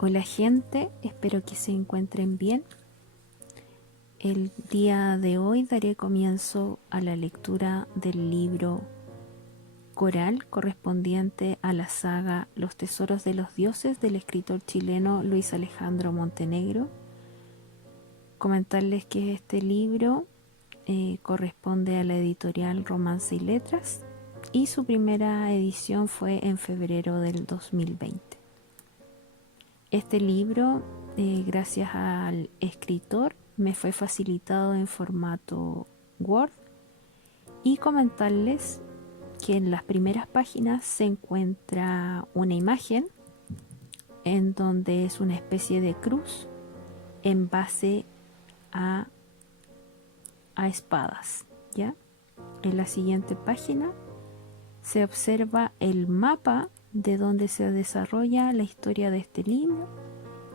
Hola gente, espero que se encuentren bien. El día de hoy daré comienzo a la lectura del libro Coral correspondiente a la saga Los Tesoros de los Dioses del escritor chileno Luis Alejandro Montenegro. Comentarles que este libro corresponde a la editorial Romance y Letras y su primera edición fue en febrero del 2020. Este libro, gracias al escritor, me fue facilitado en formato Word y comentarles que en las primeras páginas se encuentra una imagen en donde es una especie de cruz en base a espadas, ¿ya? En la siguiente página se observa el mapa de donde se desarrolla la historia de este libro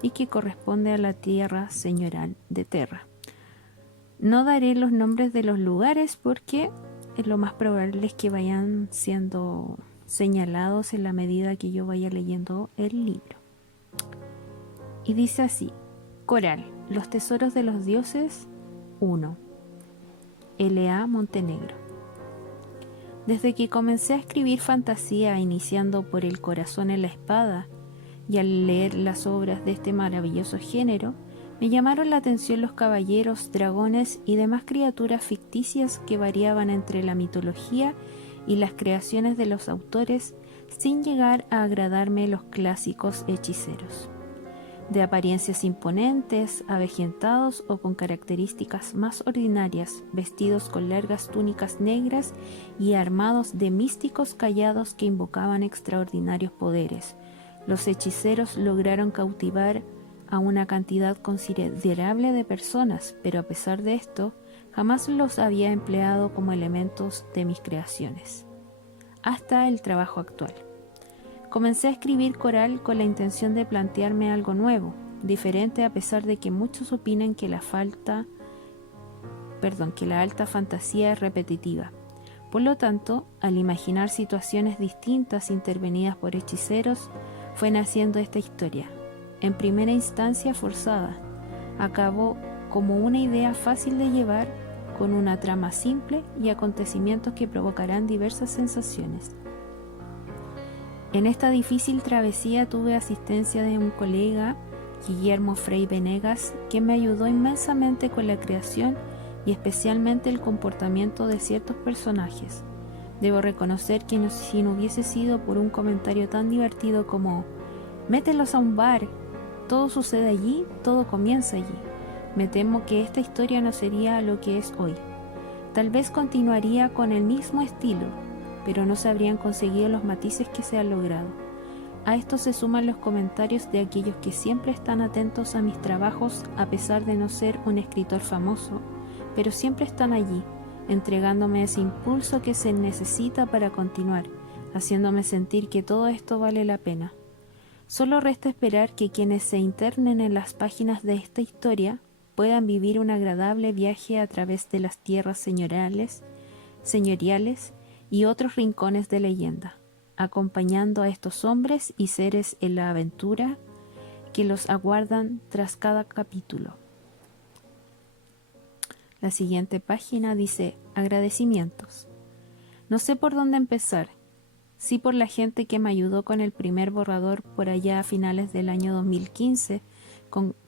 y que corresponde a la tierra señorial de Terra. No daré los nombres de los lugares porque lo más probable es que vayan siendo señalados en la medida que yo vaya leyendo el libro. Y dice así: Coral, los tesoros de los dioses 1. L.A. Montenegro. Desde que comencé a escribir fantasía iniciando por El corazón en la espada y al leer las obras de este maravilloso género, me llamaron la atención los caballeros, dragones y demás criaturas ficticias que variaban entre la mitología y las creaciones de los autores sin llegar a agradarme los clásicos hechiceros. De apariencias imponentes, avejentados o con características más ordinarias, vestidos con largas túnicas negras y armados de místicos callados que invocaban extraordinarios poderes, los hechiceros lograron cautivar a una cantidad considerable de personas, pero a pesar de esto, jamás los había empleado como elementos de mis creaciones. Hasta el trabajo actual. Comencé a escribir Coral con la intención de plantearme algo nuevo, diferente a pesar de que muchos opinen que la alta fantasía es repetitiva. Por lo tanto, al imaginar situaciones distintas intervenidas por hechiceros, fue naciendo esta historia, en primera instancia forzada, acabó como una idea fácil de llevar, con una trama simple y acontecimientos que provocarán diversas sensaciones. En esta difícil travesía tuve asistencia de un colega, Guillermo Frei Venegas, que me ayudó inmensamente con la creación y especialmente el comportamiento de ciertos personajes. Debo reconocer que si no hubiese sido por un comentario tan divertido como «Mételos a un bar, todo sucede allí, todo comienza allí», me temo que esta historia no sería lo que es hoy. Tal vez continuaría con el mismo estilo, pero no se habrían conseguido los matices que se han logrado. A esto se suman los comentarios de aquellos que siempre están atentos a mis trabajos a pesar de no ser un escritor famoso, pero siempre están allí, entregándome ese impulso que se necesita para continuar, haciéndome sentir que todo esto vale la pena. Solo resta esperar que quienes se internen en las páginas de esta historia puedan vivir un agradable viaje a través de las tierras señoriales y otros rincones de leyenda, acompañando a estos hombres y seres en la aventura que los aguardan tras cada capítulo. La siguiente página dice: agradecimientos. No sé por dónde empezar. Sí, por la gente que me ayudó con el primer borrador por allá a finales del año 2015,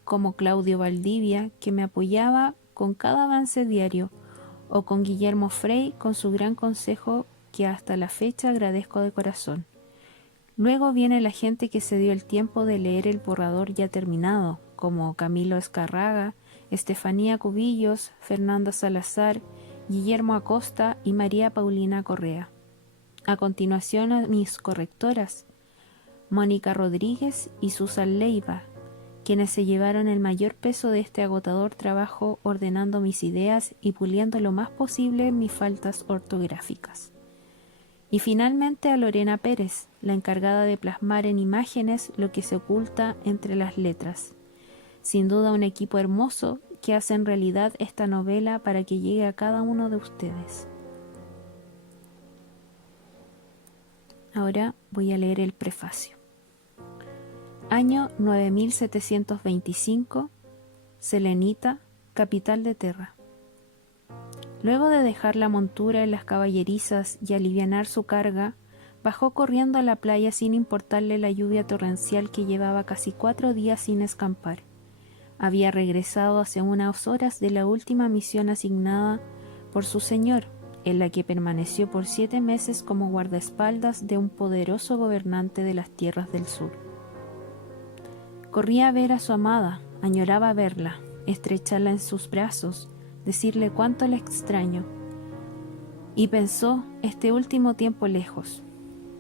como Claudio Valdivia, que me apoyaba con cada avance diario, o con Guillermo Frei con su gran consejo que hasta la fecha agradezco de corazón. Luego viene la gente que se dio el tiempo de leer el borrador ya terminado, como Camilo Escarraga, Estefanía Cubillos, Fernanda Salazar, Guillermo Acosta y María Paulina Correa. A continuación, a mis correctoras, Mónica Rodríguez y Susan Leiva, quienes se llevaron el mayor peso de este agotador trabajo ordenando mis ideas y puliendo lo más posible mis faltas ortográficas. Y finalmente a Lorena Pérez, la encargada de plasmar en imágenes lo que se oculta entre las letras. Sin duda un equipo hermoso que hace en realidad esta novela para que llegue a cada uno de ustedes. Ahora voy a leer el prefacio. Año 9725, Selenita, capital de Terra. Luego de dejar la montura en las caballerizas y alivianar su carga, bajó corriendo a la playa sin importarle la lluvia torrencial que llevaba casi 4 días sin escampar. Había regresado hace unas horas de la última misión asignada por su señor, en la que permaneció por 7 meses como guardaespaldas de un poderoso gobernante de las tierras del sur. Corría a ver a su amada, añoraba verla, estrecharla en sus brazos, decirle cuánto la extraño. Y pensó, este último tiempo lejos.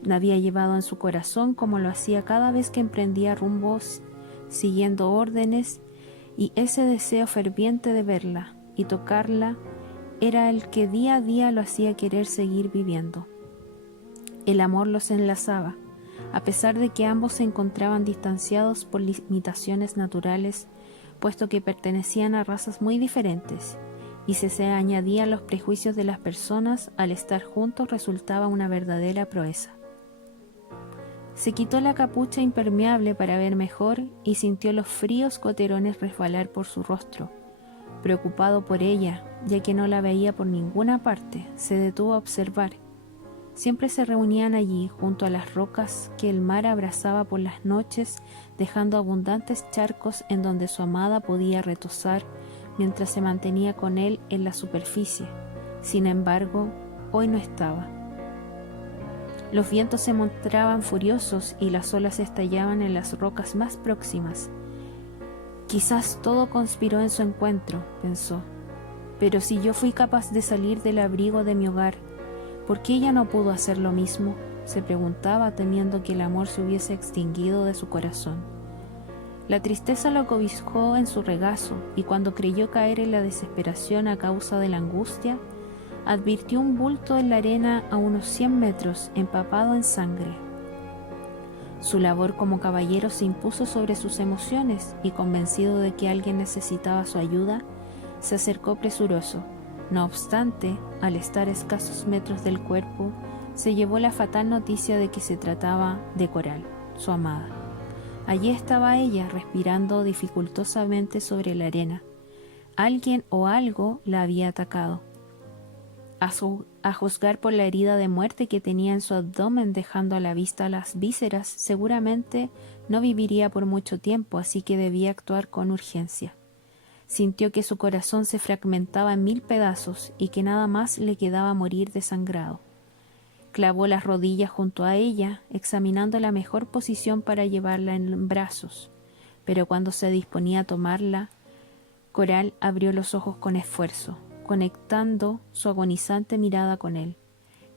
La había llevado en su corazón como lo hacía cada vez que emprendía rumbos, siguiendo órdenes, y ese deseo ferviente de verla y tocarla era el que día a día lo hacía querer seguir viviendo. El amor los enlazaba, a pesar de que ambos se encontraban distanciados por limitaciones naturales, puesto que pertenecían a razas muy diferentes, y si se añadían los prejuicios de las personas, al estar juntos resultaba una verdadera proeza. Se quitó la capucha impermeable para ver mejor y sintió los fríos coterones resbalar por su rostro. Preocupado por ella, ya que no la veía por ninguna parte, se detuvo a observar. Siempre se reunían allí, junto a las rocas que el mar abrazaba por las noches, dejando abundantes charcos en donde su amada podía retozar mientras se mantenía con él en la superficie. Sin embargo, hoy no estaba. Los vientos se mostraban furiosos y las olas estallaban en las rocas más próximas. Quizás todo conspiró en su encuentro, pensó. Pero si yo fui capaz de salir del abrigo de mi hogar, ¿por qué ella no pudo hacer lo mismo?, se preguntaba, temiendo que el amor se hubiese extinguido de su corazón. La tristeza lo acobijó en su regazo, y cuando creyó caer en la desesperación a causa de la angustia, advirtió un bulto en la arena a unos 100 metros, empapado en sangre. Su labor como caballero se impuso sobre sus emociones, y convencido de que alguien necesitaba su ayuda, se acercó presuroso. No obstante, al estar a escasos metros del cuerpo, se llevó la fatal noticia de que se trataba de Coral, su amada. Allí estaba ella, respirando dificultosamente sobre la arena. Alguien o algo la había atacado. A juzgar por la herida de muerte que tenía en su abdomen, dejando a la vista las vísceras, seguramente no viviría por mucho tiempo, así que debía actuar con urgencia. Sintió que su corazón se fragmentaba en 1000 pedazos y que nada más le quedaba morir desangrado. Clavó las rodillas junto a ella, examinando la mejor posición para llevarla en brazos, pero cuando se disponía a tomarla, Coral abrió los ojos con esfuerzo, conectando su agonizante mirada con él.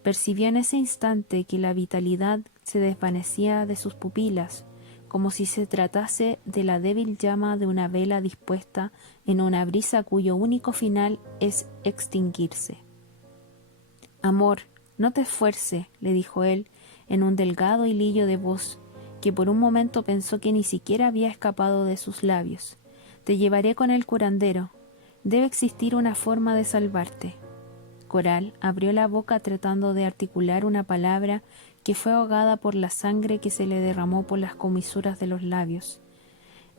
Percibió en ese instante que la vitalidad se desvanecía de sus pupilas, como si se tratase de la débil llama de una vela dispuesta en una brisa cuyo único final es extinguirse. «Amor, no te esfuerces», le dijo él en un delgado hilillo de voz que por un momento pensó que ni siquiera había escapado de sus labios. «Te llevaré con el curandero. Debe existir una forma de salvarte». Coral abrió la boca tratando de articular una palabra que fue ahogada por la sangre que se le derramó por las comisuras de los labios.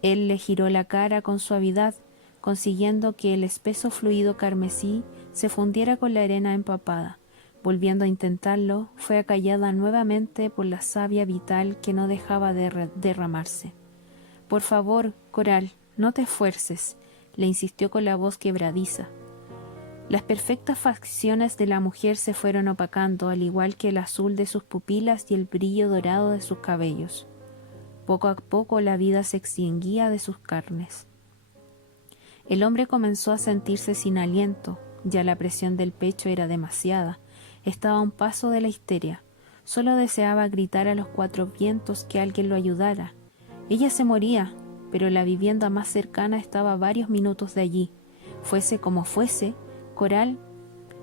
Él le giró la cara con suavidad, consiguiendo que el espeso fluido carmesí se fundiera con la arena empapada. Volviendo a intentarlo, fue acallada nuevamente por la savia vital que no dejaba de derramarse. «Por favor, Coral, no te esfuerces», le insistió con la voz quebradiza. Las perfectas facciones de la mujer se fueron opacando, al igual que el azul de sus pupilas y el brillo dorado de sus cabellos. Poco a poco la vida se extinguía de sus carnes. El hombre comenzó a sentirse sin aliento, ya la presión del pecho era demasiada, estaba a un paso de la histeria, solo deseaba gritar a los 4 vientos que alguien lo ayudara. Ella se moría, pero la vivienda más cercana estaba a varios minutos de allí. Fuese como fuese, Coral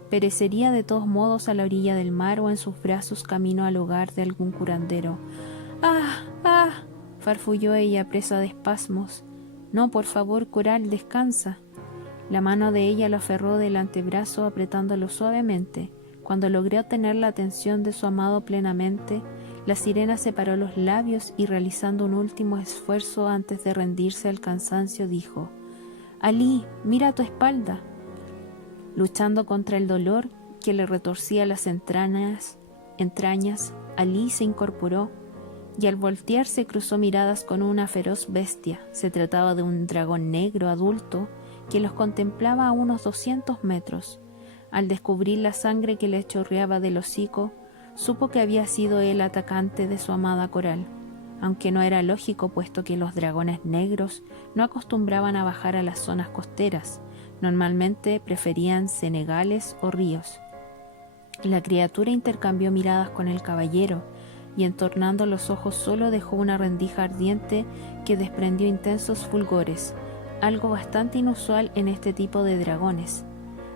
perecería de todos modos a la orilla del mar o en sus brazos camino al hogar de algún curandero. «¡Ah! ¡Ah!», farfulló ella, presa de espasmos. «No, por favor, Coral, descansa». La mano de ella lo aferró del antebrazo, apretándolo suavemente. Cuando logró tener la atención de su amado plenamente, La sirena separó los labios y, realizando un último esfuerzo antes de rendirse al cansancio, dijo: «Alí, mira a tu espalda». Luchando contra el dolor que le retorcía las entrañas, Alí se incorporó y al voltearse cruzó miradas con una feroz bestia. Se trataba de un dragón negro adulto que los contemplaba a unos 200 metros. Al descubrir la sangre que le chorreaba del hocico, supo que había sido el atacante de su amada Coral, aunque no era lógico, puesto que los dragones negros no acostumbraban a bajar a las zonas costeras. Normalmente preferían cenegales o ríos. La criatura intercambió miradas con el caballero y, entornando los ojos, solo dejó una rendija ardiente que desprendió intensos fulgores, algo bastante inusual en este tipo de dragones.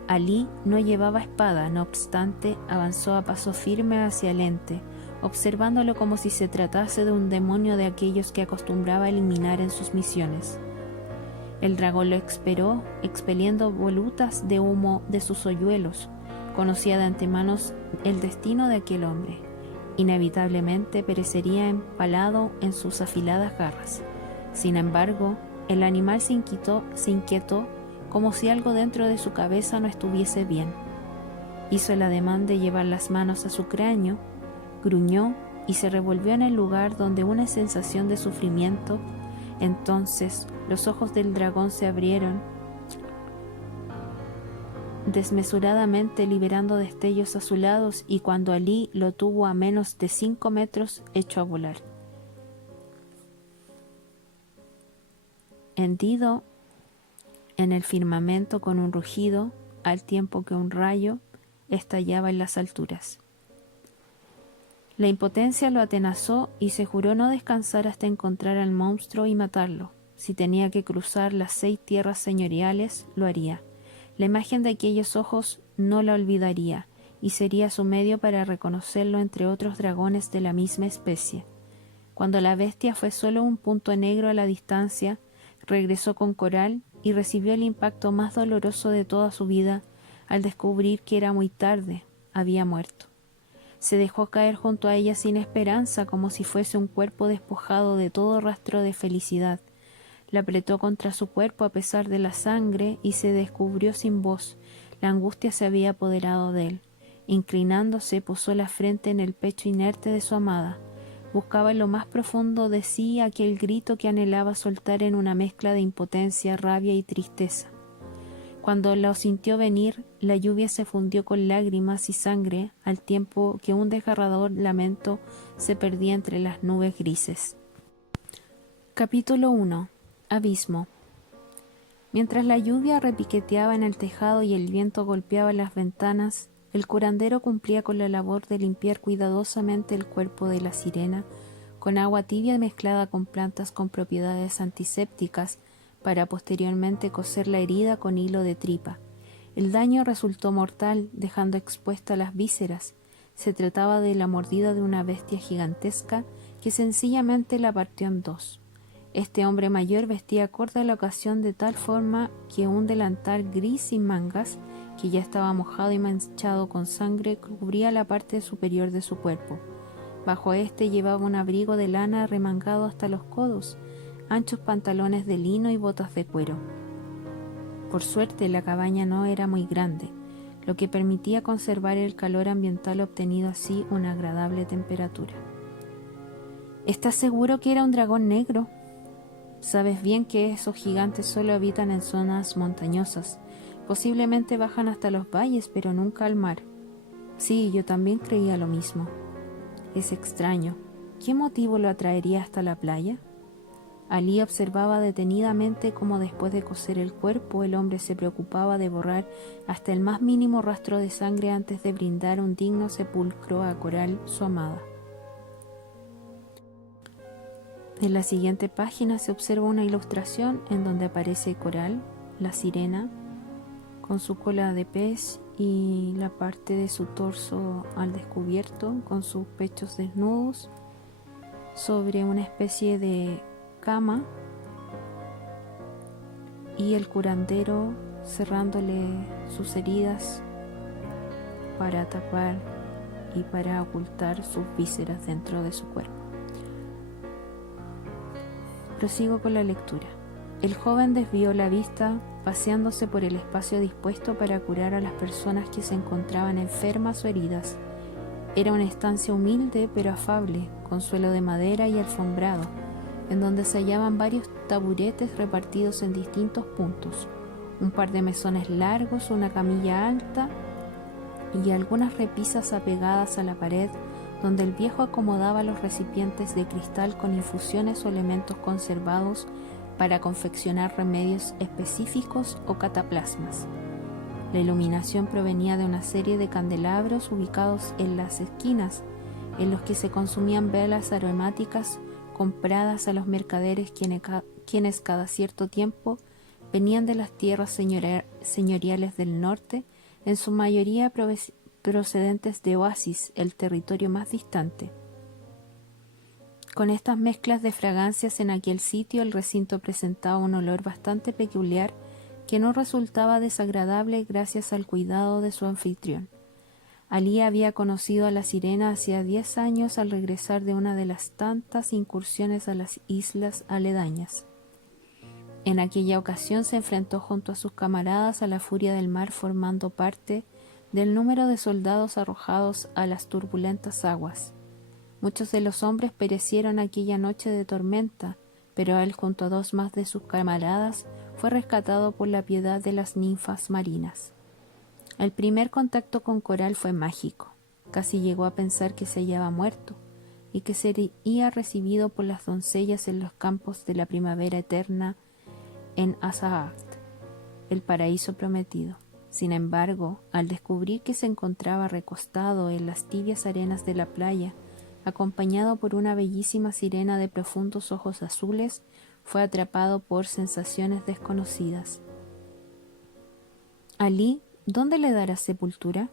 Alí no llevaba espada, no obstante, avanzó a paso firme hacia el ente, observándolo como si se tratase de un demonio de aquellos que acostumbraba a eliminar en sus misiones. El dragón lo esperó, expeliendo volutas de humo de sus hoyuelos. Conocía de antemano el destino de aquel hombre. Inevitablemente perecería empalado en sus afiladas garras. Sin embargo, el animal se inquietó como si algo dentro de su cabeza no estuviese bien. Hizo el ademán de llevar las manos a su cráneo, gruñó y se revolvió en el lugar donde una sensación de sufrimiento. Entonces los ojos del dragón se abrieron desmesuradamente, liberando destellos azulados, y cuando Alí lo tuvo a menos de 5 metros, echó a volar. Hendido en el firmamento con un rugido, al tiempo que un rayo estallaba en las alturas. La impotencia lo atenazó y se juró no descansar hasta encontrar al monstruo y matarlo. Si tenía que cruzar las 6 tierras señoriales, lo haría. La imagen de aquellos ojos no la olvidaría, y sería su medio para reconocerlo entre otros dragones de la misma especie. Cuando la bestia fue solo un punto negro a la distancia, regresó con Coral y recibió el impacto más doloroso de toda su vida al descubrir que era muy tarde, había muerto. Se dejó caer junto a ella sin esperanza, como si fuese un cuerpo despojado de todo rastro de felicidad. La apretó contra su cuerpo a pesar de la sangre y se descubrió sin voz. La angustia se había apoderado de él. Inclinándose, posó la frente en el pecho inerte de su amada. Buscaba en lo más profundo de sí aquel grito que anhelaba soltar en una mezcla de impotencia, rabia y tristeza. Cuando lo sintió venir, la lluvia se fundió con lágrimas y sangre, al tiempo que un desgarrador lamento se perdía entre las nubes grises. Capítulo 1. Abismo. Mientras la lluvia repiqueteaba en el tejado y el viento golpeaba las ventanas, el curandero cumplía con la labor de limpiar cuidadosamente el cuerpo de la sirena con agua tibia mezclada con plantas con propiedades antisépticas, para posteriormente coser la herida con hilo de tripa. El daño resultó mortal, dejando expuestas las vísceras. Se trataba de la mordida de una bestia gigantesca que sencillamente la partió en 2. Este hombre mayor vestía acorde a la ocasión, de tal forma que un delantal gris sin mangas, que ya estaba mojado y manchado con sangre, cubría la parte superior de su cuerpo. Bajo este llevaba un abrigo de lana remangado hasta los codos, anchos pantalones de lino y botas de cuero. Por suerte, la cabaña no era muy grande, lo que permitía conservar el calor ambiental, obtenido así una agradable temperatura. ¿Estás seguro que era un dragón negro? Sabes bien que esos gigantes solo habitan en zonas montañosas. Posiblemente bajan hasta los valles, pero nunca al mar. Sí, yo también creía lo mismo. Es extraño. ¿Qué motivo lo atraería hasta la playa? Alí observaba detenidamente cómo, después de coser el cuerpo, el hombre se preocupaba de borrar hasta el más mínimo rastro de sangre antes de brindar un digno sepulcro a Coral, su amada. En la siguiente página se observa una ilustración en donde aparece Coral, la sirena, con su cola de pez y la parte de su torso al descubierto, con sus pechos desnudos, sobre una especie de cama, y el curandero cerrándole sus heridas para tapar y para ocultar sus vísceras dentro de su cuerpo. Prosigo con la lectura. El joven desvió la vista, paseándose por el espacio dispuesto para curar a las personas que se encontraban enfermas o heridas. Era una estancia humilde pero afable, con suelo de madera y alfombrado, en donde se hallaban varios taburetes repartidos en distintos puntos, un par de mesones largos, una camilla alta y algunas repisas apegadas a la pared, donde el viejo acomodaba los recipientes de cristal con infusiones o elementos conservados para confeccionar remedios específicos o cataplasmas. La iluminación provenía de una serie de candelabros ubicados en las esquinas, en los que se consumían velas aromáticas compradas a los mercaderes quienes cada cierto tiempo venían de las tierras señoriales del norte, en su mayoría procedentes de Oasis, el territorio más distante. Con estas mezclas de fragancias en aquel sitio, el recinto presentaba un olor bastante peculiar que no resultaba desagradable gracias al cuidado de su anfitrión. Alí había conocido a la sirena hacía 10 años al regresar de una de las tantas incursiones a las islas aledañas. En aquella ocasión se enfrentó junto a sus camaradas a la furia del mar, formando parte del número de soldados arrojados a las turbulentas aguas. Muchos de los hombres perecieron aquella noche de tormenta, pero él, junto a 2 más de sus camaradas, fue rescatado por la piedad de las ninfas marinas. El primer contacto con Coral fue mágico. Casi llegó a pensar que se hallaba muerto y que sería recibido por las doncellas en los campos de la primavera eterna en Azaat, el paraíso prometido. Sin embargo, al descubrir que se encontraba recostado en las tibias arenas de la playa, acompañado por una bellísima sirena de profundos ojos azules, fue atrapado por sensaciones desconocidas. Alí, ¿dónde le darás sepultura?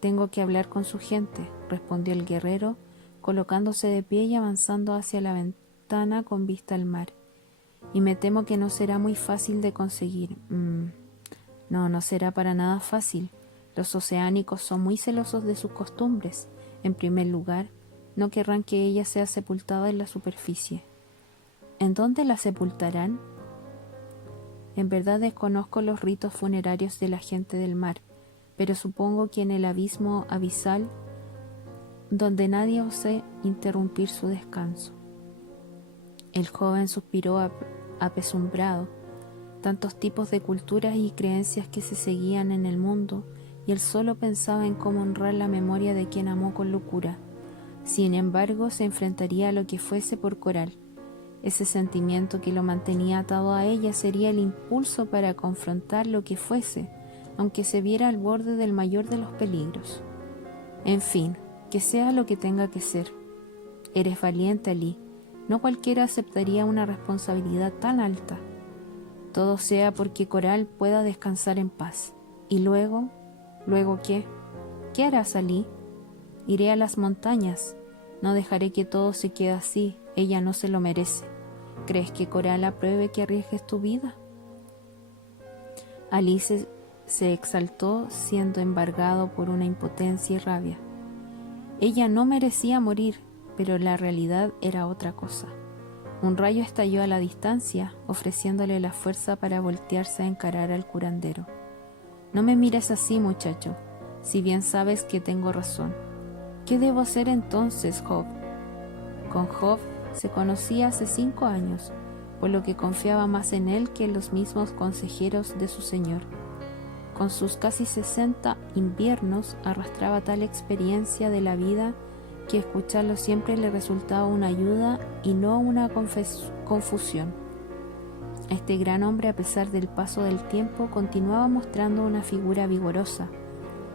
Tengo que hablar con su gente, respondió el guerrero, colocándose de pie y avanzando hacia la ventana con vista al mar. Y me temo que no será muy fácil de conseguir. No será para nada fácil. Los oceánicos son muy celosos de sus costumbres. En primer lugar, no querrán que ella sea sepultada en la superficie. ¿En dónde la sepultarán? En verdad desconozco los ritos funerarios de la gente del mar, pero supongo que en el abismo abisal, donde nadie ose interrumpir su descanso. El joven suspiró apesumbrado. Tantos tipos de culturas y creencias que se seguían en el mundo, y él solo pensaba en cómo honrar la memoria de quien amó con locura. Sin embargo, se enfrentaría a lo que fuese por Coral. Ese sentimiento que lo mantenía atado a ella sería el impulso para confrontar lo que fuese, aunque se viera al borde del mayor de los peligros. En fin, que sea lo que tenga que ser. Eres valiente, Alí. No cualquiera aceptaría una responsabilidad tan alta. Todo sea porque Coral pueda descansar en paz. Y luego, ¿luego qué? ¿Qué harás, Alí? Iré a las montañas. No dejaré que todo se quede así. Ella no se lo merece. ¿Crees que Coral apruebe que arriesgues tu vida? Alí se exaltó, siendo embargado por una impotencia y rabia. Ella no merecía morir, pero la realidad era otra cosa. Un rayo estalló a la distancia, ofreciéndole la fuerza para voltearse a encarar al curandero. No me mires así, muchacho, si bien sabes que tengo razón. ¿Qué debo hacer entonces, Job? Con Job se conocía hace 5 años, por lo que confiaba más en él que en los mismos consejeros de su señor. Con sus casi 60 inviernos arrastraba tal experiencia de la vida que escucharlo siempre le resultaba una ayuda y no una confusión. Este gran hombre, a pesar del paso del tiempo, continuaba mostrando una figura vigorosa,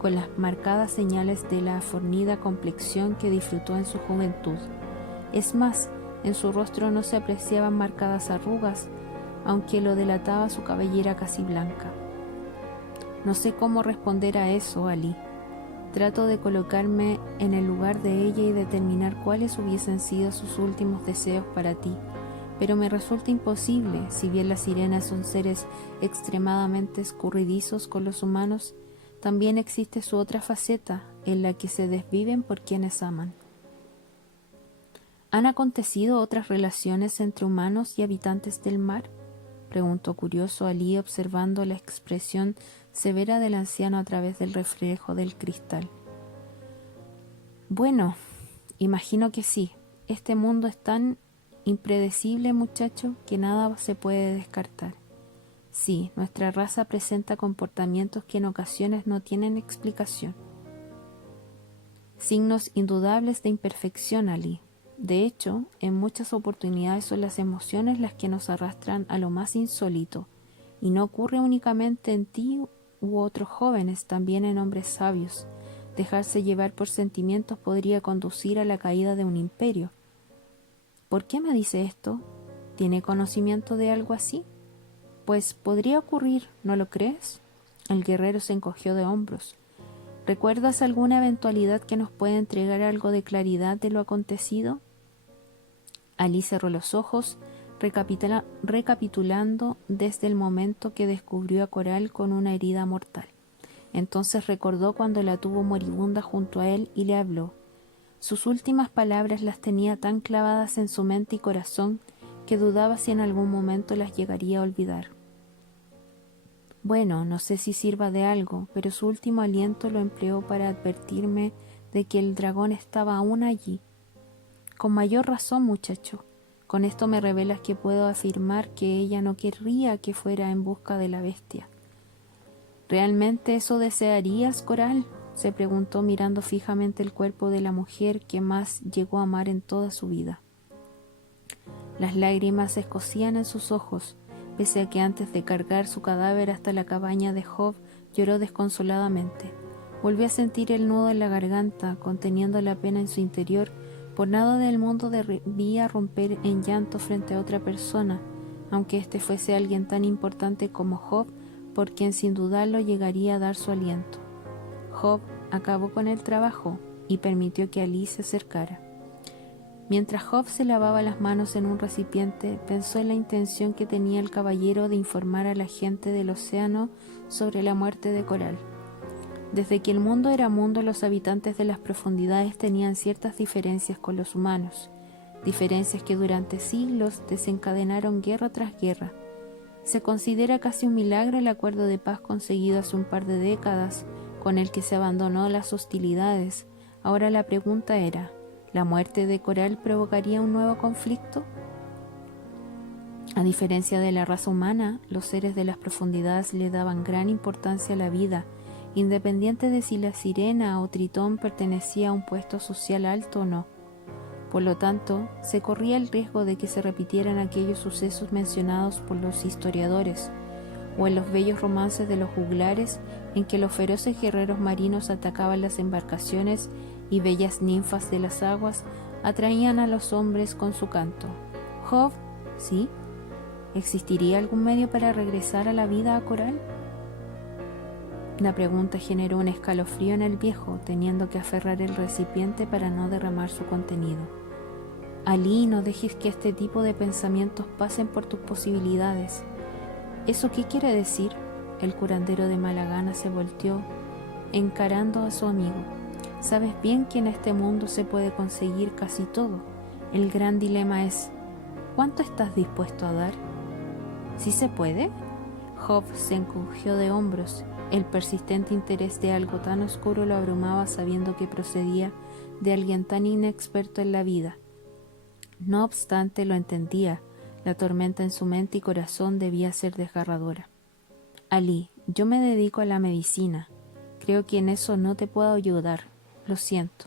con las marcadas señales de la fornida complexión que disfrutó en su juventud. Es más, en su rostro no se apreciaban marcadas arrugas, aunque lo delataba su cabellera casi blanca. No sé cómo responder a eso, Alí. Trato de colocarme en el lugar de ella y determinar cuáles hubiesen sido sus últimos deseos para ti, pero me resulta imposible. Si bien las sirenas son seres extremadamente escurridizos con los humanos, también existe su otra faceta, en la que se desviven por quienes aman. ¿Han acontecido otras relaciones entre humanos y habitantes del mar?, preguntó curioso Alí, observando la expresión severa del anciano a través del reflejo del cristal. Bueno, imagino que sí. Este mundo es tan impredecible, muchacho, que nada se puede descartar. Sí, nuestra raza presenta comportamientos que en ocasiones no tienen explicación. Signos indudables de imperfección, Alí. De hecho, en muchas oportunidades son las emociones las que nos arrastran a lo más insólito, y no ocurre únicamente en ti u otros jóvenes, también en hombres sabios. Dejarse llevar por sentimientos podría conducir a la caída de un imperio. ¿Por qué me dice esto? ¿Tiene conocimiento de algo así? Pues podría ocurrir, ¿no lo crees? El guerrero se encogió de hombros. ¿Recuerdas alguna eventualidad que nos pueda entregar algo de claridad de lo acontecido? Alí cerró los ojos, recapitulando desde el momento que descubrió a Coral con una herida mortal. Entonces recordó cuando la tuvo moribunda junto a él y le habló. Sus últimas palabras las tenía tan clavadas en su mente y corazón que dudaba si en algún momento las llegaría a olvidar. Bueno, no sé si sirva de algo, pero su último aliento lo empleó para advertirme de que el dragón estaba aún allí. Con mayor razón, muchacho. Con esto me revelas que puedo afirmar que ella no querría que fuera en busca de la bestia. ¿Realmente eso desearías, Coral?, se preguntó mirando fijamente el cuerpo de la mujer que más llegó a amar en toda su vida. Las lágrimas se escocían en sus ojos, pese a que antes de cargar su cadáver hasta la cabaña de Job lloró desconsoladamente. Volvió a sentir el nudo en la garganta, conteniendo la pena en su interior. Por nada del mundo debía romper en llanto frente a otra persona, aunque éste fuese alguien tan importante como Job, por quien sin dudarlo llegaría a dar su aliento. Job acabó con el trabajo y permitió que Alí se acercara. Mientras Job se lavaba las manos en un recipiente, pensó en la intención que tenía el caballero de informar a la gente del océano sobre la muerte de Coral. Desde que el mundo era mundo, los habitantes de las profundidades tenían ciertas diferencias con los humanos, diferencias que durante siglos desencadenaron guerra tras guerra. Se considera casi un milagro el acuerdo de paz conseguido hace un par de décadas, con el que se abandonó las hostilidades. Ahora la pregunta era, ¿la muerte de Coral provocaría un nuevo conflicto? A diferencia de la raza humana, los seres de las profundidades le daban gran importancia a la vida, independiente de si la sirena o tritón pertenecía a un puesto social alto o no. Por lo tanto, se corría el riesgo de que se repitieran aquellos sucesos mencionados por los historiadores, o en los bellos romances de los juglares en que los feroces guerreros marinos atacaban las embarcaciones y bellas ninfas de las aguas atraían a los hombres con su canto. Job, ¿sí? ¿Existiría algún medio para regresar a la vida a Coral? La pregunta generó un escalofrío en el viejo, teniendo que aferrar el recipiente para no derramar su contenido. Alí, no dejes que este tipo de pensamientos pasen por tus posibilidades. ¿Eso qué quiere decir? El curandero de mala gana se volteó, encarando a su amigo. Sabes bien que en este mundo se puede conseguir casi todo. El gran dilema es, ¿cuánto estás dispuesto a dar? ¿Sí se puede? Job se encogió de hombros. El persistente interés de algo tan oscuro lo abrumaba, sabiendo que procedía de alguien tan inexperto en la vida. No obstante, lo entendía. La tormenta en su mente y corazón debía ser desgarradora. Alí, yo me dedico a la medicina. Creo que en eso no te puedo ayudar. Lo siento.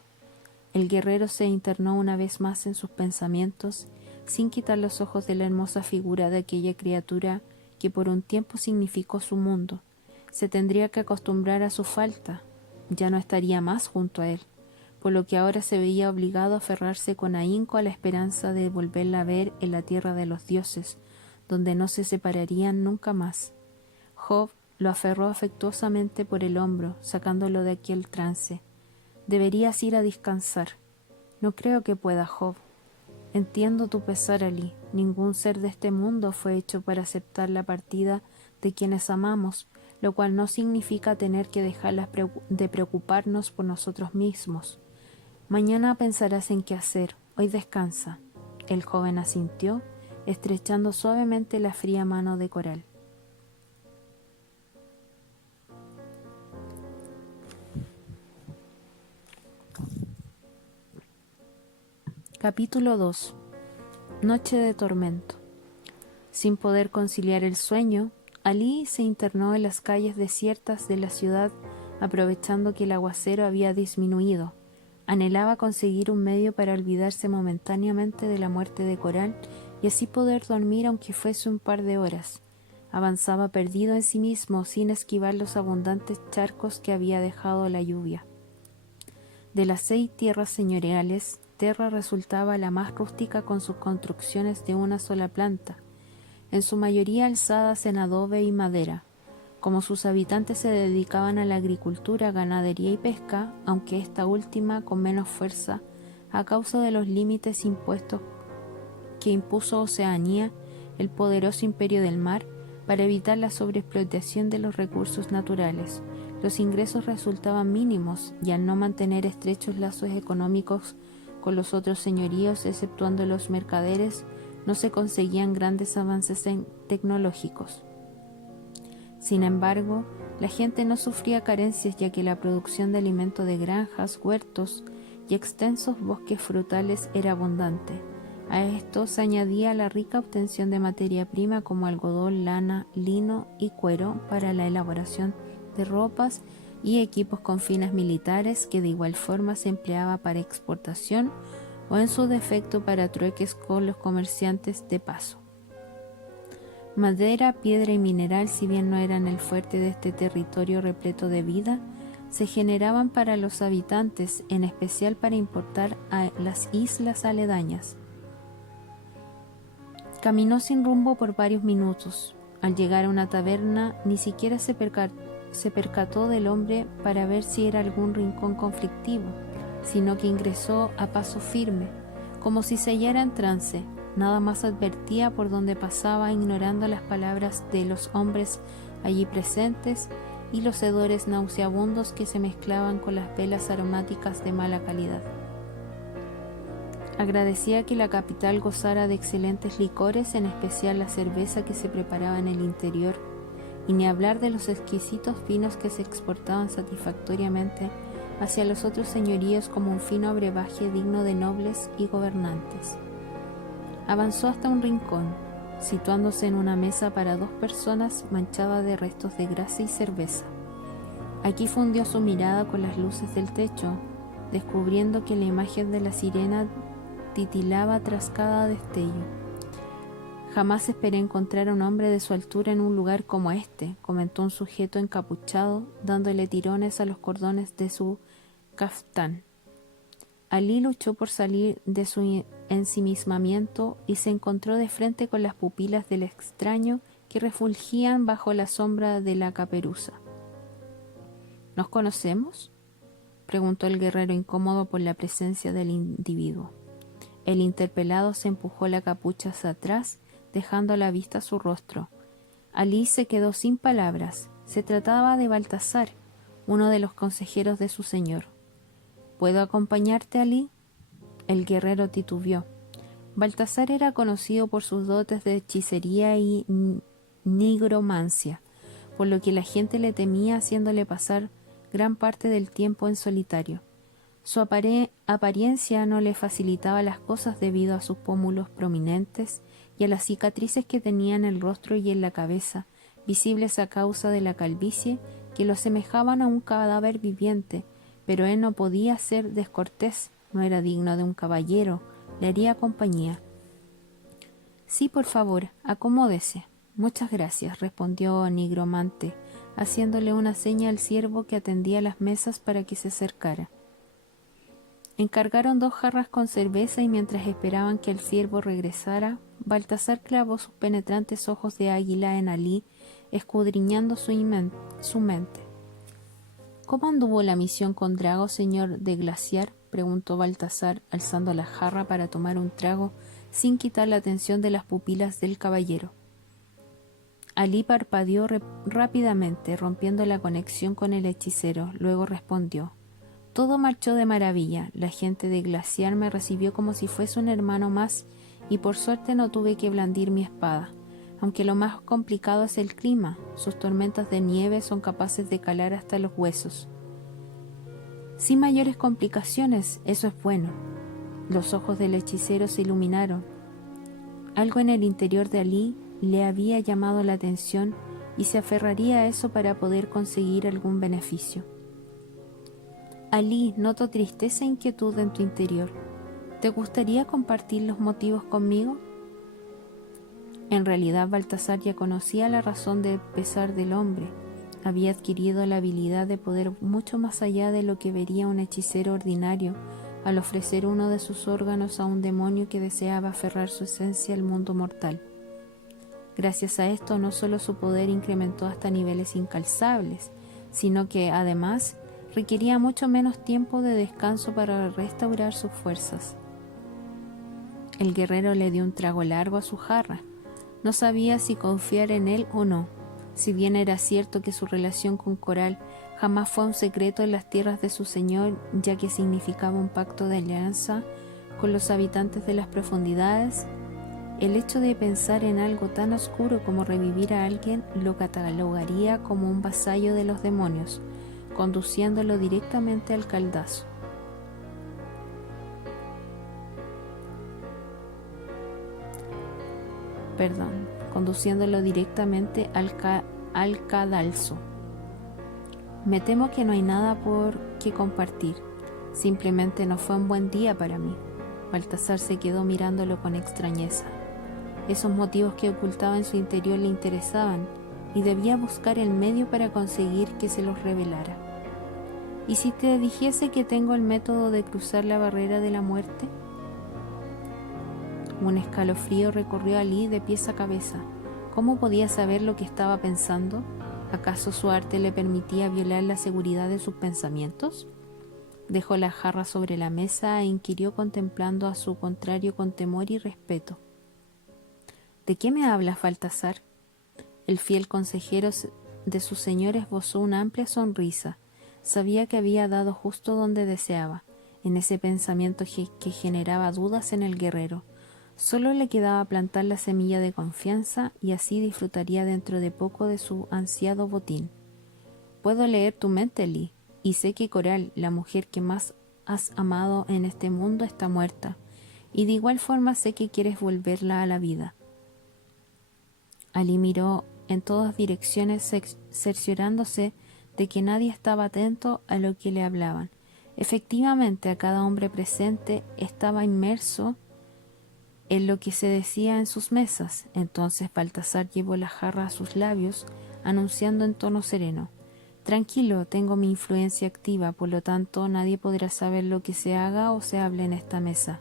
El guerrero se internó una vez más en sus pensamientos, sin quitar los ojos de la hermosa figura de aquella criatura que por un tiempo significó su mundo. Se tendría que acostumbrar a su falta. Ya no estaría más junto a él, por lo que ahora se veía obligado a aferrarse con ahínco a la esperanza de volverla a ver en la tierra de los dioses, donde no se separarían nunca más. Job lo aferró afectuosamente por el hombro, sacándolo de aquel trance. Deberías ir a descansar. No creo que pueda, Job. Entiendo tu pesar, Alí. Ningún ser de este mundo fue hecho para aceptar la partida de quienes amamos, lo cual no significa tener que dejar de preocuparnos por nosotros mismos. Mañana pensarás en qué hacer, hoy descansa. El joven asintió, estrechando suavemente la fría mano de Coral. Capítulo 2. Noche de tormento. Sin poder conciliar el sueño, Alí se internó en las calles desiertas de la ciudad, aprovechando que el aguacero había disminuido. Anhelaba conseguir un medio para olvidarse momentáneamente de la muerte de Coral y así poder dormir aunque fuese un par de horas. Avanzaba perdido en sí mismo, sin esquivar los abundantes charcos que había dejado la lluvia. De las 6 tierras señoriales, Terra resultaba la más rústica con sus construcciones de una sola planta, en su mayoría alzadas en adobe y madera. Como sus habitantes se dedicaban a la agricultura, ganadería y pesca, aunque esta última con menos fuerza, a causa de los límites impuestos que impuso Oceanía, el poderoso imperio del mar, para evitar la sobreexplotación de los recursos naturales. Los ingresos resultaban mínimos y al no mantener estrechos lazos económicos con los otros señoríos, exceptuando los mercaderes, no se conseguían grandes avances tecnológicos. Sin embargo, la gente no sufría carencias ya que la producción de alimento de granjas, huertos y extensos bosques frutales era abundante. A esto se añadía la rica obtención de materia prima como algodón, lana, lino y cuero para la elaboración de ropas y equipos con fines militares que de igual forma se empleaba para exportación o en su defecto para trueques con los comerciantes de paso. Madera, piedra y mineral, si bien no eran el fuerte de este territorio repleto de vida, se generaban para los habitantes, en especial para importar a las islas aledañas. Caminó sin rumbo por varios minutos. Al llegar a una taberna, ni siquiera se percató del hombre para ver si era algún rincón conflictivo, sino que ingresó a paso firme, como si se hallara en trance. Nada más advertía por donde pasaba, ignorando las palabras de los hombres allí presentes y los hedores nauseabundos que se mezclaban con las velas aromáticas de mala calidad. Agradecía que la capital gozara de excelentes licores, en especial la cerveza que se preparaba en el interior, y ni hablar de los exquisitos vinos que se exportaban satisfactoriamente hacia los otros señoríos como un fino brebaje digno de nobles y gobernantes. Avanzó hasta un rincón, situándose en una mesa para 2 personas manchada de restos de grasa y cerveza. Aquí fundió su mirada con las luces del techo, descubriendo que la imagen de la sirena titilaba tras cada destello. Jamás esperé encontrar a un hombre de su altura en un lugar como este, comentó un sujeto encapuchado, dándole tirones a los cordones de su caftán. Alí luchó por salir de su ensimismamiento y se encontró de frente con las pupilas del extraño que refulgían bajo la sombra de la caperuza. ¿Nos conocemos?, preguntó el guerrero, incómodo por la presencia del individuo. El interpelado se empujó la capucha hacia atrás, dejando a la vista su rostro. Alí se quedó sin palabras. Se trataba de Baltasar, uno de los consejeros de su señor. ¿Puedo acompañarte, Alí? El guerrero titubeó. Baltasar era conocido por sus dotes de hechicería y nigromancia, por lo que la gente le temía, haciéndole pasar gran parte del tiempo en solitario. Su apariencia no le facilitaba las cosas debido a sus pómulos prominentes y a las cicatrices que tenía en el rostro y en la cabeza, visibles a causa de la calvicie, que lo asemejaban a un cadáver viviente, pero él no podía ser descortés, no era digno de un caballero, le haría compañía. Sí, por favor, acomódese. Muchas gracias, respondió Nigromante, haciéndole una seña al siervo que atendía las mesas para que se acercara. Encargaron 2 jarras con cerveza y mientras esperaban que el siervo regresara, Baltasar clavó sus penetrantes ojos de águila en Alí, escudriñando su mente. ¿Cómo anduvo la misión con Drago, señor de Glaciar?, preguntó Baltasar, alzando la jarra para tomar un trago sin quitar la atención de las pupilas del caballero. Alí parpadeó rápidamente, rompiendo la conexión con el hechicero. Luego respondió: todo marchó de maravilla. La gente de Glaciar me recibió como si fuese un hermano más, y por suerte no tuve que blandir mi espada. Aunque lo más complicado es el clima, sus tormentas de nieve son capaces de calar hasta los huesos. Sin mayores complicaciones, eso es bueno. Los ojos del hechicero se iluminaron. Algo en el interior de Alí le había llamado la atención y se aferraría a eso para poder conseguir algún beneficio. Alí, noto tristeza e inquietud en tu interior. ¿Te gustaría compartir los motivos conmigo? En realidad, Baltasar ya conocía la razón del pesar del hombre. Había adquirido la habilidad de poder mucho más allá de lo que vería un hechicero ordinario al ofrecer uno de sus órganos a un demonio que deseaba aferrar su esencia al mundo mortal. Gracias a esto, no solo su poder incrementó hasta niveles incalzables, sino que, además, requería mucho menos tiempo de descanso para restaurar sus fuerzas. El guerrero le dio un trago largo a su jarra. No sabía si confiar en él o no. Si bien era cierto que su relación con Coral jamás fue un secreto en las tierras de su señor, ya que significaba un pacto de alianza con los habitantes de las profundidades, el hecho de pensar en algo tan oscuro como revivir a alguien lo catalogaría como un vasallo de los demonios, conduciéndolo directamente al caldazo. Conduciéndolo directamente al cadalso. Me temo que no hay nada por qué compartir. Simplemente no fue un buen día para mí. Baltasar se quedó mirándolo con extrañeza. Esos motivos que ocultaba en su interior le interesaban y debía buscar el medio para conseguir que se los revelara. ¿Y si te dijese que tengo el método de cruzar la barrera de la muerte? Un escalofrío recorrió a Alí de pies a cabeza. ¿Cómo podía saber lo que estaba pensando? ¿Acaso su arte le permitía violar la seguridad de sus pensamientos? Dejó la jarra sobre la mesa e inquirió contemplando a su contrario con temor y respeto. ¿De qué me hablas, Baltasar? El fiel consejero de su señor esbozó una amplia sonrisa. Sabía que había dado justo donde deseaba, en ese pensamiento que generaba dudas en el guerrero. Solo le quedaba plantar la semilla de confianza y así disfrutaría dentro de poco de su ansiado botín. Puedo leer tu mente, Lee, y sé que Coral, la mujer que más has amado en este mundo, está muerta, y de igual forma sé que quieres volverla a la vida. Alí miró en todas direcciones, cerciorándose de que nadie estaba atento a lo que le hablaban. Efectivamente, a cada hombre presente estaba inmerso en lo que se decía en sus mesas. Entonces Baltasar llevó la jarra a sus labios, anunciando en tono sereno: Tranquilo, tengo mi influencia activa, por lo tanto nadie podrá saber lo que se haga o se hable en esta mesa.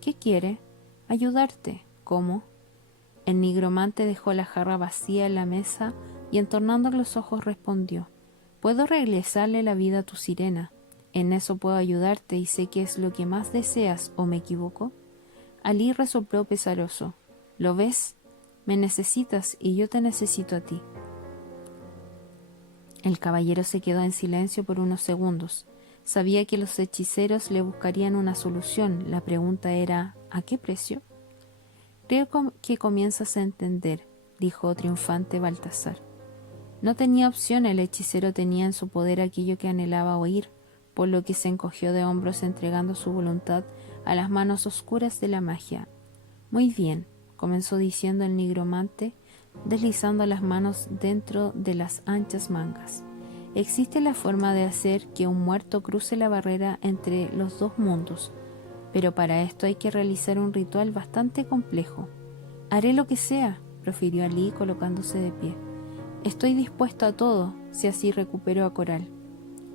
¿Qué quiere? Ayudarte. ¿Cómo? El nigromante dejó la jarra vacía en la mesa y entornando los ojos respondió: Puedo regresarle la vida a tu sirena. En eso puedo ayudarte y sé que es lo que más deseas, ¿o me equivoco? Alí resopló pesaroso. ¿Lo ves? Me necesitas y yo te necesito a ti. El caballero se quedó en silencio por unos segundos. Sabía que los hechiceros le buscarían una solución. La pregunta era: ¿a qué precio? Creo que comienzas a entender, dijo triunfante Baltasar. No tenía opción, el hechicero tenía en su poder aquello que anhelaba oír, por lo que se encogió de hombros entregando su voluntad a las manos oscuras de la magia. Muy bien, comenzó diciendo el nigromante, deslizando las manos dentro de las anchas mangas. Existe la forma de hacer que un muerto cruce la barrera entre los dos mundos, pero para esto hay que realizar un ritual bastante complejo. Haré lo que sea, profirió Alí colocándose de pie. Estoy dispuesto a todo, si así recupero a Coral.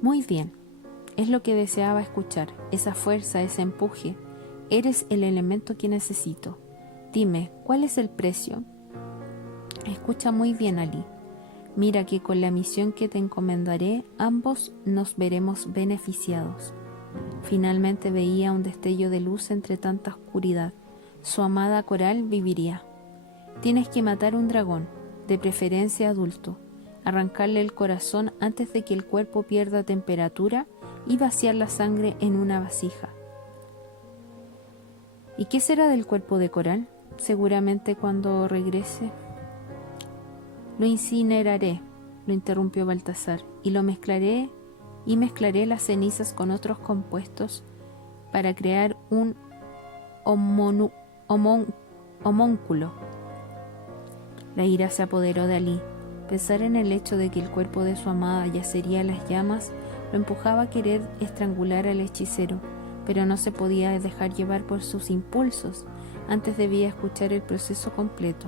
Muy bien, es lo que deseaba escuchar, esa fuerza, ese empuje. Eres el elemento que necesito. Dime, ¿cuál es el precio? Escucha muy bien, Alí. Mira que con la misión que te encomendaré, ambos nos veremos beneficiados. Finalmente veía un destello de luz entre tanta oscuridad. Su amada Coral viviría. Tienes que matar un dragón. de preferencia adulto, arrancarle el corazón antes de que el cuerpo pierda temperatura y vaciar la sangre en una vasija. ¿Y qué será del cuerpo de Coral? Seguramente cuando regrese. Lo incineraré, lo interrumpió Baltasar, y mezclaré las cenizas con otros compuestos para crear un homúnculo. La ira se apoderó de Alí. Pensar en el hecho de que el cuerpo de su amada yacería en las llamas lo empujaba a querer estrangular al hechicero, pero no se podía dejar llevar por sus impulsos. Antes debía escuchar el proceso completo.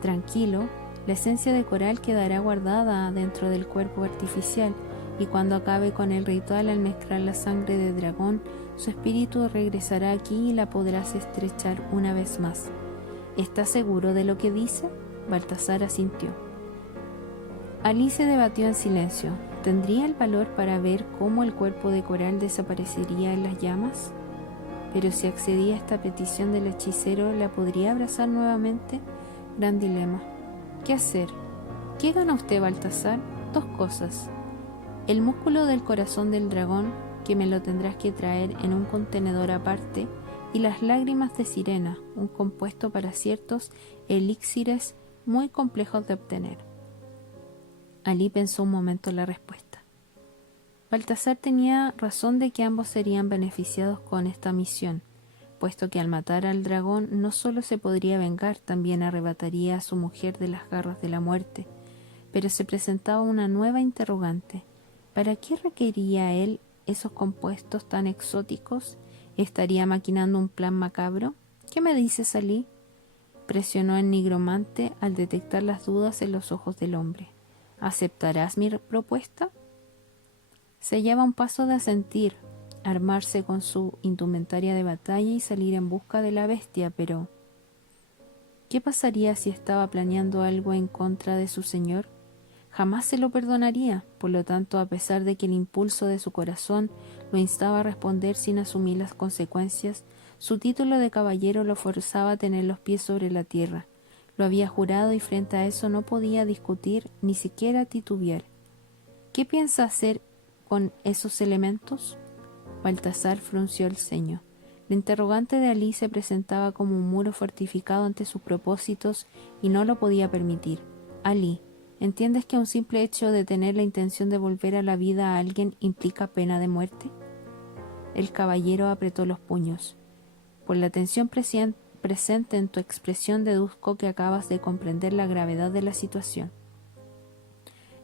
Tranquilo, la esencia de Coral quedará guardada dentro del cuerpo artificial, y cuando acabe con el ritual al mezclar la sangre de dragón, su espíritu regresará aquí y la podrás estrechar una vez más. ¿Estás seguro de lo que dice? Baltasar asintió. Alí se debatió en silencio. ¿Tendría el valor para ver cómo el cuerpo de Coral desaparecería en las llamas? Pero si accedía a esta petición del hechicero, ¿la podría abrazar nuevamente? Gran dilema. ¿Qué hacer? ¿Qué gana usted, Baltasar? 2 cosas. El músculo del corazón del dragón, que me lo tendrás que traer en un contenedor aparte, y las lágrimas de sirena, un compuesto para ciertos elixires muy complejos de obtener. Alí pensó un momento en la respuesta. Baltasar tenía razón de que ambos serían beneficiados con esta misión, puesto que al matar al dragón no solo se podría vengar, también arrebataría a su mujer de las garras de la muerte. Pero se presentaba una nueva interrogante. ¿Para qué requería él esos compuestos tan exóticos? ¿Estaría maquinando un plan macabro? ¿Qué me dices, Alí? Presionó el nigromante al detectar las dudas en los ojos del hombre. ¿Aceptarás mi propuesta? Se hallaba a un paso de asentir, armarse con su indumentaria de batalla y salir en busca de la bestia, pero ¿qué pasaría si estaba planeando algo en contra de su señor? Jamás se lo perdonaría. Por lo tanto, a pesar de que el impulso de su corazón lo instaba a responder sin asumir las consecuencias, su título de caballero lo forzaba a tener los pies sobre la tierra. Lo había jurado y frente a eso no podía discutir, ni siquiera titubear. ¿Qué piensa hacer con esos elementos? Baltasar frunció el ceño. La interrogante de Alí se presentaba como un muro fortificado ante sus propósitos y no lo podía permitir. Alí, ¿entiendes que un simple hecho de tener la intención de volver a la vida a alguien implica pena de muerte? El caballero apretó los puños. Por la tensión presente en tu expresión deduzco que acabas de comprender la gravedad de la situación.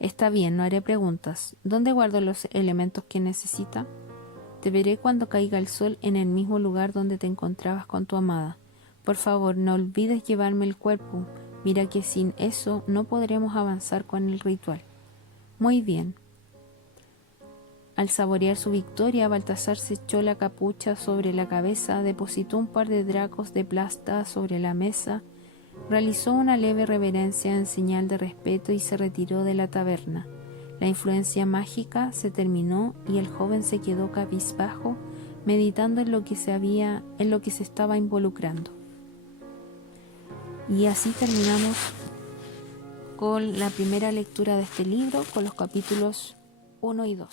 Está bien, no haré preguntas. ¿Dónde guardo los elementos que necesita? Te veré cuando caiga el sol en el mismo lugar donde te encontrabas con tu amada. Por favor, no olvides llevarme el cuerpo. Mira que sin eso no podremos avanzar con el ritual. Muy bien. Al saborear su victoria, Baltasar se echó la capucha sobre la cabeza, depositó un par de dracos de plata sobre la mesa, realizó una leve reverencia en señal de respeto y se retiró de la taberna. La influencia mágica se terminó y el joven se quedó cabizbajo, meditando en lo que se estaba involucrando. Y así terminamos con la primera lectura de este libro, con los capítulos 1 y 2.